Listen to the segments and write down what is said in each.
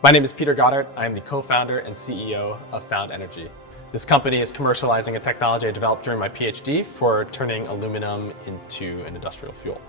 My name is Peter Godart. I am the co-founder and CEO of Found Energy. This company is commercializing a technology I developed during my PhD for turning aluminum into an industrial fuel.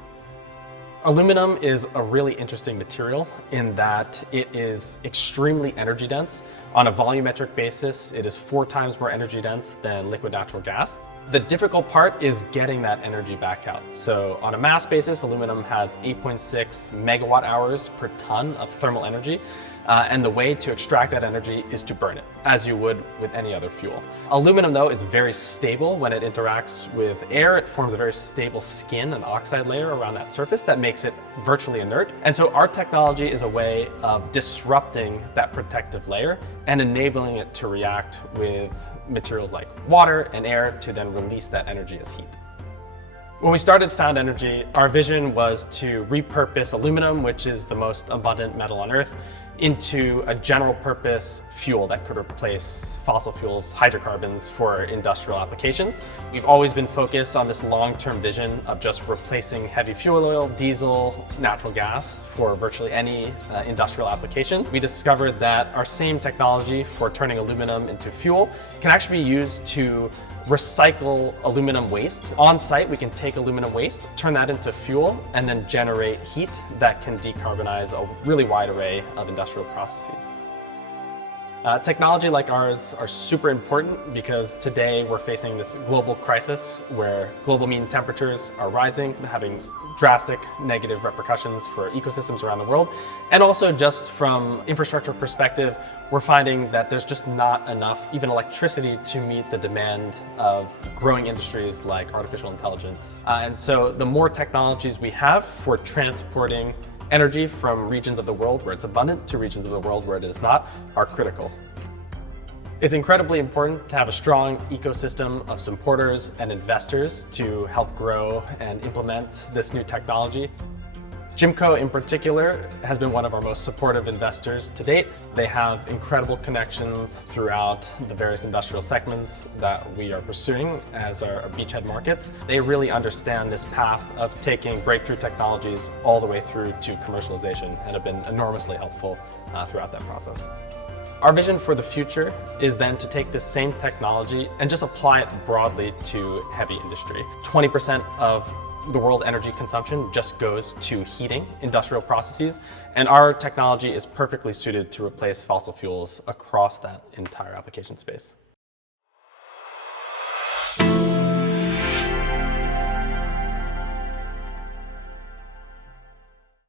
Aluminum is a really interesting material in that it is extremely energy dense. On a volumetric basis, it is 4 times more energy dense than liquid natural gas. The difficult part is getting that energy back out. So on a mass basis, aluminum has 8.6 megawatt hours per ton of thermal energy. And the way to extract that energy is to burn it, as you would with any other fuel. Aluminum, though, is very stable when it interacts with air. It forms a very stable skin, an oxide layer around that surface that makes it virtually inert. And so our technology is a way of disrupting that protective layer and enabling it to react with materials like water and air to then release that energy as heat. When we started Found Energy, our vision was to repurpose aluminum, which is the most abundant metal on Earth, into a general purpose fuel that could replace fossil fuels, hydrocarbons for industrial applications. We've always been focused on this long-term vision of just replacing heavy fuel oil, diesel, natural gas for virtually any industrial application. We discovered that our same technology for turning aluminum into fuel can actually be used to recycle aluminum waste. On site, we can take aluminum waste, turn that into fuel, and then generate heat that can decarbonize a really wide array of industrial processes. Technology like ours are super important because today we're facing this global crisis where global mean temperatures are rising, having drastic negative repercussions for ecosystems around the world. And also just from infrastructure perspective, we're finding that there's just not enough even electricity to meet the demand of growing industries like artificial intelligence. And so the more technologies we have for transporting energy from regions of the world where it's abundant to regions of the world where it is not are critical. It's incredibly important to have a strong ecosystem of supporters and investors to help grow and implement this new technology. JIMCO in particular has been one of our most supportive investors to date. They have incredible connections throughout the various industrial segments that we are pursuing as our beachhead markets. They really understand this path of taking breakthrough technologies all the way through to commercialization and have been enormously helpful throughout that process. Our vision for the future is then to take this same technology and just apply it broadly to heavy industry. 20% of the world's energy consumption just goes to heating industrial processes, and our technology is perfectly suited to replace fossil fuels across that entire application space.